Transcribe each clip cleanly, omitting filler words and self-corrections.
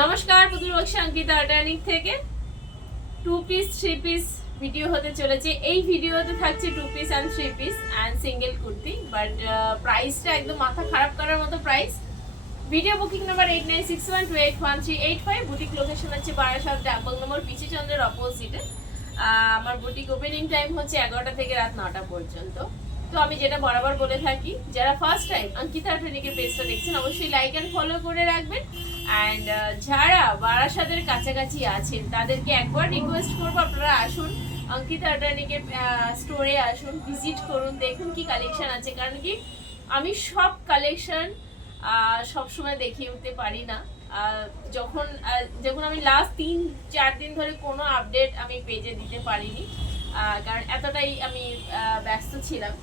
নমস্কার, পুতুল বক্সা অঙ্কিতা অর্গানিক থেকে 2 পিস 3 পিস ভিডিও হতে চলেছে। এই ভিডিওতে থাকছে 2 piece and 3 piece and single kurti, but প্রাইসটা একদম মাথা খারাপ করার মতো price. Video booking number 8961281385, boutique location হচ্ছে বারাসাত ডাকবাং নম্বর পিসি চন্দ্রের অপোজিটে। আমার বুটিক ওপেনিং টাইম হচ্ছে 11টা থেকে রাত 9টা পর্যন্ত। তো আমি যেটা বরাবর বলে থাকি, যারা ফার্স্ট টাইম অঙ্কিতা অর্গানিকের পেজটা দেখছেন অবশ্যই লাইক অ্যান্ড ফলো করে রাখবেন। অ্যান্ড যারা বারাসাতের কাছাকাছি আছেন তাদেরকে একবার রিকোয়েস্ট করবো, আপনারা আসুন অঙ্কিতা অর্গানিকের স্টোরে আসুন, ভিজিট করুন, দেখুন কি কালেকশন আছে। কারণ কি আমি সব কালেকশন সবসময় দেখিয়ে উঠতে পারি না। যখন আমি লাস্ট 3-4 দিন ধরে কোনো আপডেট আমি পেজে দিতে পারিনি, কারণ এতটাই আমি ব্যস্ত ছিলাম।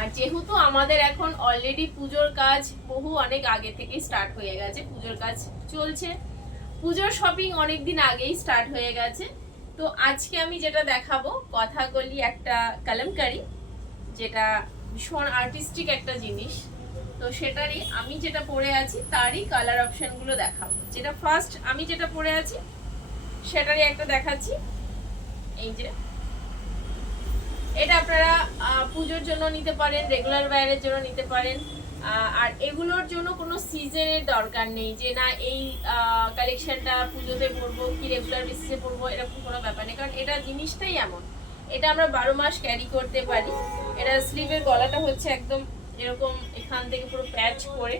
আর যেহেতু আমাদের এখন অলরেডি পুজোর কাজ অনেক আগে থেকেই স্টার্ট হয়ে গেছে, পুজোর কাজ চলছে, পুজোর শপিং অনেক দিন আগেই স্টার্ট হয়ে গেছে। তো আজকে আমি যেটা দেখাবো কথাকলি একটা কালামকারি, যেটা ভীষণ আর্টিস্টিক একটা জিনিস। তো সেটারই আমি যেটা পরে আছি তারই কালার অপশনগুলো দেখাবো। যেটা ফার্স্ট আমি যেটা পরে আছি সেটারই একটা দেখাচ্ছি। এই যে এটা আপনারা পুজোর জন্য নিতে পারেন, রেগুলার ওয়্যারের জন্য নিতে পারেন। আর এগুলোর জন্য কোনো সিজনের দরকার নেই যে না এই কালেকশনটা পুজোতে পরবো কি রেগুলার বেসিসে পরবো, এরকম কোনো ব্যাপার নেই। কারণ এটা জিনিসটাই এমন, এটা আমরা 12 মাস ক্যারি করতে পারি। এটা স্লিভের গলাটা হচ্ছে একদম এরকম, এখান থেকে পুরো প্যাচ করে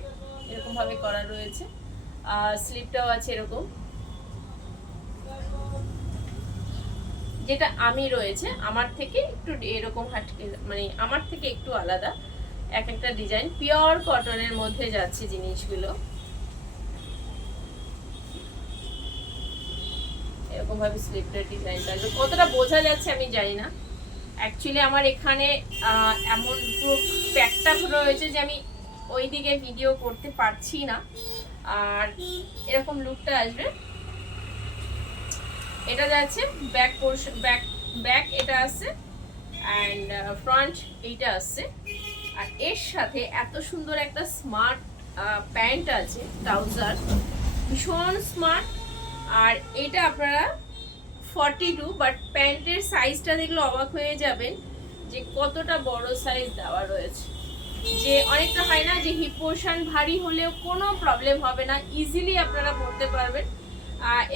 এরকম ভাবে করা রয়েছে। স্লিভটাও আছে এরকম, যেটা আমি রয়েছে আমার থেকে একটু এরকম হাটকে, মানে আমার থেকে একটু আলাদা এক একটা ডিজাইন। পিওর কটনের মধ্যে যাচ্ছে জিনিসগুলো, এরকম ভাবে স্লিভটার ডিজাইনটা কতটা বোঝা যাচ্ছে আমি জানি না। অ্যাকচুয়ালি আমার এখানে এমন পুরো প্যাকটা রয়েছে যে আমি ওইদিকে ভিডিও করতে পারছি না। আর এরকম লুকটা আসবে। এটা যাচ্ছে ব্যাক পোর্শন, ব্যাক এটা আছে অ্যান্ড ফ্রন্ট এইটা আছে। আর এর সাথে এত সুন্দর একটা স্মার্ট প্যান্ট আছে, ট্রাউজার ভীষণ স্মার্ট। আর এটা আপনারা 42, বাট প্যান্টের সাইজটা দেখলে অবাক হয়ে যাবেন যে কতটা বড় সাইজ দেওয়া রয়েছে। যে অনেকটা হয় না যে হিপ পোর্শন ভারী হলেও কোনো প্রবলেম হবে না, ইজিলি আপনারা পরতে পারবেন।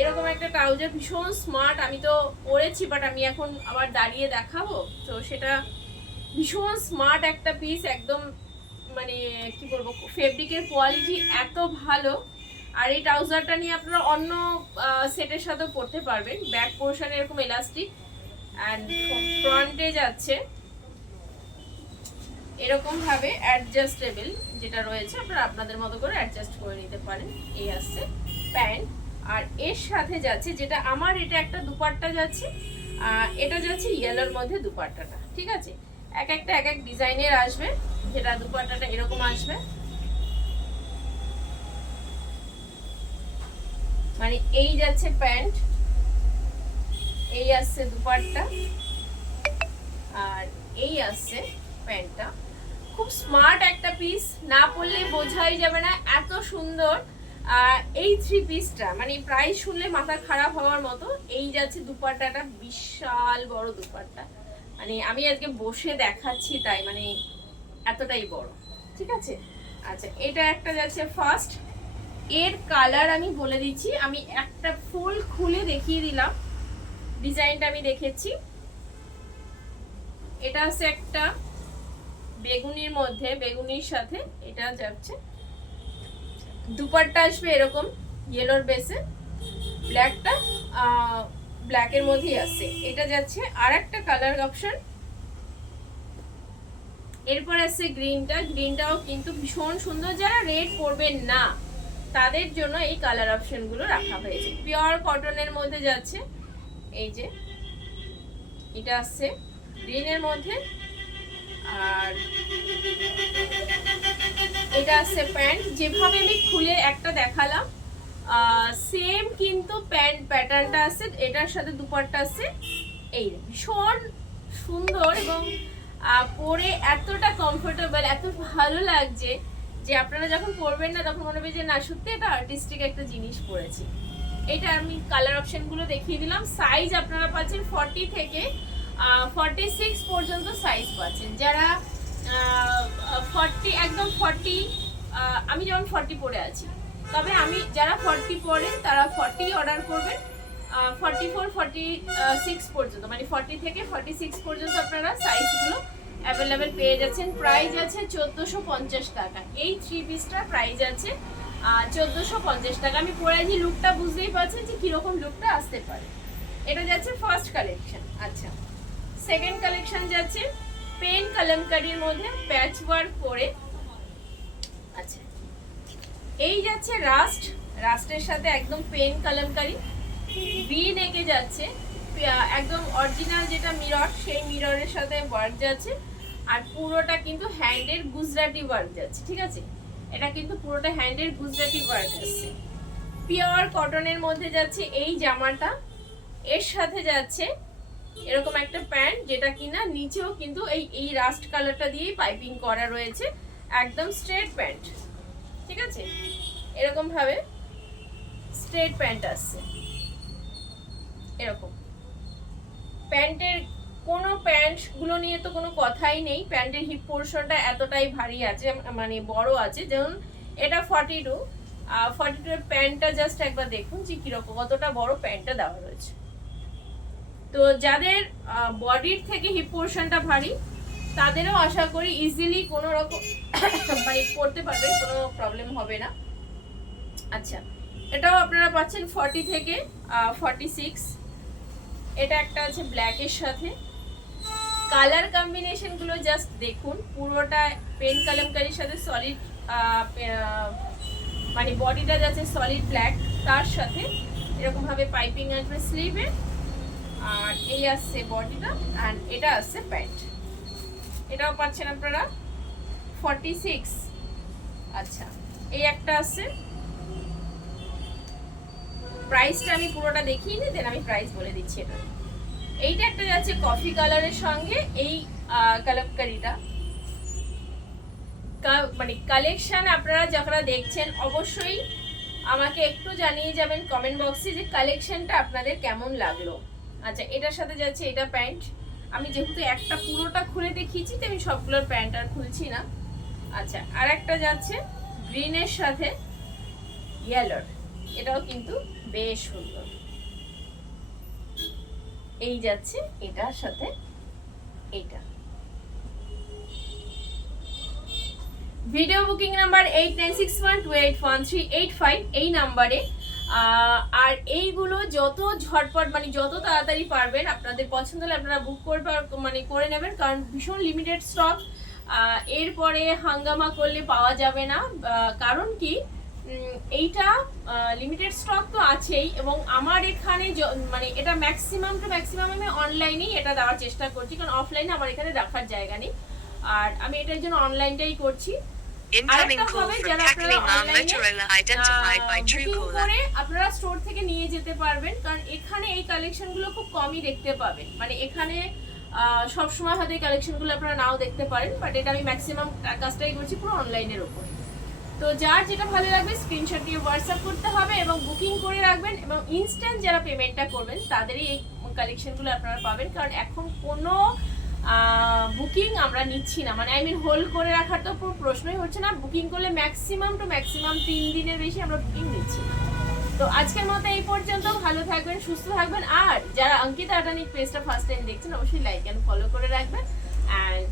এরকম একটা ট্রাউজার ভীষণ স্মার্ট। আমি তো পরেছি, বাট আমি এখন আবার দাঁড়িয়ে দেখাবো, তো সেটা ভীষণ স্মার্ট একটা পিস। একদম মানে কি বলবো, ফেব্রিকের কোয়ালিটি এত ভালো। আর এই ট্রাউজারটা নিয়ে আপনারা অন্য সেটের সাথেও পরতে পারবেন। ব্যাক পোর্শন এরকম এলাস্টিক অ্যান্ড ফ্রন্টে যাচ্ছে এরকম ভাবে অ্যাডজাস্টেবল, যেটা রয়েছে আপনারা আপনাদের মতো করে অ্যাডজাস্ট করে নিতে পারেন। এই আসছে প্যান্ট। আর এর সাথে যাচ্ছে যেটা আমার, এটা একটা দুপাট্টা যাচ্ছে, এটা যাচ্ছে ইয়েলোর মধ্যে দুপাট্টাটা, ঠিক আছে। এক একটা এক এক ডিজাইনের আসবে, যেটা দুপাট্টাটা এরকম আসবে, মানে এই যাচ্ছে প্যান্ট, এই আসছে দুপাট্টা, আর এই আসছে প্যান্টটা। খুব স্মার্ট একটা পিস, না পরলে বোঝাই যাবে না এত সুন্দর। এই 3 পিসটা মানে প্রাইস শুনলে মাথা খারাপ হওয়ার মতো। এই যাচ্ছে দুপাট্টাটা, বিশাল বড় দুপাট্টা, মানে আমি আজকে বসে দেখাচ্ছি তাই, মানে এতটাই বড়, ঠিক আছে। আচ্ছা, এটা একটা যাচ্ছে ফার্স্ট। এর কালার আমি বলে দিচ্ছি, আমি একটা ফুল খুলে দেখিয়ে দিলাম, ডিজাইনটা আমি দেখেছি। এটা আছে একটা বেগুনির মধ্যে, বেগুনির সাথে এটা যাচ্ছে দুপাট্টা আসবে এরকম ইয়েলোর বেসে, ব্ল্যাকটা ব্ল্যাকের মধ্যেই আছে। এটা যাচ্ছে আর একটা কালার অপশন। এরপর আছে গ্রিনটা, গ্রিনটাও কিন্তু ভীষণ সুন্দর। যারা রেড পরবেন না তাদের জন্য এই কালার অপশনগুলো রাখা হয়েছে। পিওর কটনের মধ্যে যাচ্ছে, এই যে এটা আসছে গ্রিনের মধ্যে, আর এটা আছে প্যান্ট। যেভাবে আমি খুলে একটা দেখালাম সেম কিন্তু প্যান্ট প্যাটার্নটা আছে, এটার সাথে দুপাট্টা আছে। এই ভীষণ সুন্দর এবং পরে এতটা কমফোর্টেবল, এত ভালো লাগছে যে আপনারা যখন পরবেন না তখন মনে হবে যে না সত্যি এটা আর্টিস্টিক একটা জিনিস পরেছি। এটা আমি কালার অপশনগুলো দেখিয়ে দিলাম। সাইজ আপনারা পাচ্ছেন 40 থেকে 46 পর্যন্ত সাইজ পাচ্ছেন। যারা 40 একদম 40, আমি যেমন 40 পরে আছি, তবে আমি যারা 40 পরেন তারা 40 অর্ডার করবেন। 44 46 পর্যন্ত, মানে 40 থেকে 46 পর্যন্ত আপনারা সাইজগুলো অ্যাভেলেবেল পেয়ে যাচ্ছেন। প্রাইস আছে 1450 টাকা। এই 3 পিসটার প্রাইস আছে 1450 টাকা। আমি পরে আছি, লুকটা বুঝতেই পারছেন যে কিরকম লুকটা আসতে পারে। এটা যাচ্ছে ফার্স্ট কালেকশন। আচ্ছা, সেকেন্ড কালেকশন যাচ্ছে পেন কলমকারীর মধ্যে প্যাচ ওয়ার্ক করে। আচ্ছা, এই যাচ্ছে রাস্টের সাথে একদম পেন কলমকারী, ভি নেকে যাচ্ছে, একদম অরিজিনাল যেটা মিরর সেই মিররের সাথে ওয়ার্ক যাচ্ছে। আর পুরোটা কিন্তু হ্যান্ডের গুজরাটি ওয়ার্ক যাচ্ছে, ঠিক আছে? এটা কিন্তু পুরোটা হ্যান্ডের গুজরাটি ওয়ার্ক আসছে। পিওর কটনের মধ্যে যাচ্ছে এই জামাটা, এর সাথে যাচ্ছে এরকম একটা প্যান্ট যেটা কিনা নিচেও কিন্তু এই রাস্ট কালারটা দিয়েই পাইপিং করা রয়েছে, একদম স্ট্রেট প্যান্ট, ঠিক আছে? এরকম ভাবে স্ট্রেট প্যান্ট আসছে। এরকম প্যান্টের কোনো প্যান্টগুলো নিয়ে তো কোনো কথাই নেই। প্যান্টের হিপ পোর্শনটা এতটাই ভারী আছে, মানে বড় আছে। যেমন এটা 42 এর প্যান্টটা জাস্ট একবার দেখুন যে কিরকম, কতটা বড় প্যান্টটা দেওয়া রয়েছে। তো যাদের বডির থেকে হিপ পোর্শনটা ভারী তাদেরও আশা করি ইজিলি কোনো রকম মানে পরতে পারবেন, কোনো প্রবলেম হবে না। আচ্ছা, এটাও আপনারা পাচ্ছেন 40 থেকে 46। এটা একটা আছে ব্ল্যাকের সাথে। কালার কম্বিনেশন গুলো জাস্ট দেখুন, পুরোটা পেন কলমকারীর সাথে সলিড, মানে বডিটা যাচ্ছে সলিড ব্ল্যাক, তার সাথে এরকম ভাবে পাইপিং আসবে স্লিভে, আর এই আসছে বডিটা, অ্যান্ড এটা আসছে প্যান্ট। এটাও পাচ্ছেন আপনারা 46। আচ্ছা, এই একটা আছে, প্রাইসটা আমি পুরোটা দেখিয়ে নিই, দেন আমি প্রাইস বলে দিচ্ছি। এটা এইটা একটা যাচ্ছে কফি কালারের সঙ্গে এই কলমকারীটা। মানে কালেকশন আপনারা যারা দেখছেন অবশ্যই আমাকে একটু জানিয়ে যাবেন কমেন্ট বক্সে যে কালেকশনটা আপনাদের কেমন লাগলো। আচ্ছা, এটার সাথে যাচ্ছে এটা প্যান্ট। আমি যেহেতু একটা পুরোটা খুলে দেখিয়েছি তো আমি সবগুলোর প্যান্ট আর খুলছি না। আচ্ছা, আর একটা যাচ্ছে গ্রিনের সাথে ইয়েলোর, এটাও কিন্তু বেশ সুন্দর। এই যাচ্ছে এটার সাথে এটা। ভিডিও বুকিং নাম্বার 8961281385 এই নাম্বারে। আর এইগুলো যত ঝটপট মানে যত তাড়াতাড়ি পারবেন আপনাদের পছন্দ হলে আপনারা বুক করবে, মানে করে নেবেন, কারণ ভীষণ লিমিটেড স্টক। এরপরে হাঙ্গামা করলে পাওয়া যাবে না। কারণ কি, এইটা লিমিটেড স্টক তো আছেই, এবং আমার এখানে মানে এটা ম্যাক্সিমাম টু ম্যাক্সিমাম আমি অনলাইনেই এটা দেওয়ার চেষ্টা করছি, কারণ অফলাইনে আমার এখানে রাখার জায়গা নেই। আর আমি এটার জন্য অনলাইনটাই করছি। আপনারা স্টোর থেকে নিয়ে যেতে পারবেন, কারণ এখানে এই কালেকশনগুলো খুব কমই দেখতে পাবেন। মানে এখানে সবসময় হয়তো এই কালেকশনগুলো আপনারা নাও দেখতে পারেন, বাট এটা আমি ম্যাক্সিমাম কাজটাই করছি পুরো অনলাইনের উপর। তো যার যেটা ভালো লাগবে স্ক্রিনশট দিয়ে হোয়াটসঅ্যাপ করতে হবে এবং বুকিং করে রাখবেন, এবং ইনস্ট্যান্ট যারা পেমেন্টটা করবেন তাদেরই এই কালেকশনগুলো আপনারা পাবেন। কারণ এখন কোনো বুকিং আমরা নিচ্ছি না, মানে হোল্ড করে রাখার তো প্রশ্নই হচ্ছে না। বুকিং করলে ম্যাক্সিমাম টু ম্যাক্সিমাম 3 দিনের বেশি আমরা বুকিং নিচ্ছি না। তো আজকের মতো এই পর্যন্ত। ভালো থাকবেন, সুস্থ থাকবেন। আর যারা অঙ্কিতা আডানিক পেজটা ফার্স্ট টাইম দেখছেন অবশ্যই লাইক এন্ড ফলো করে রাখবেন। অ্যান্ড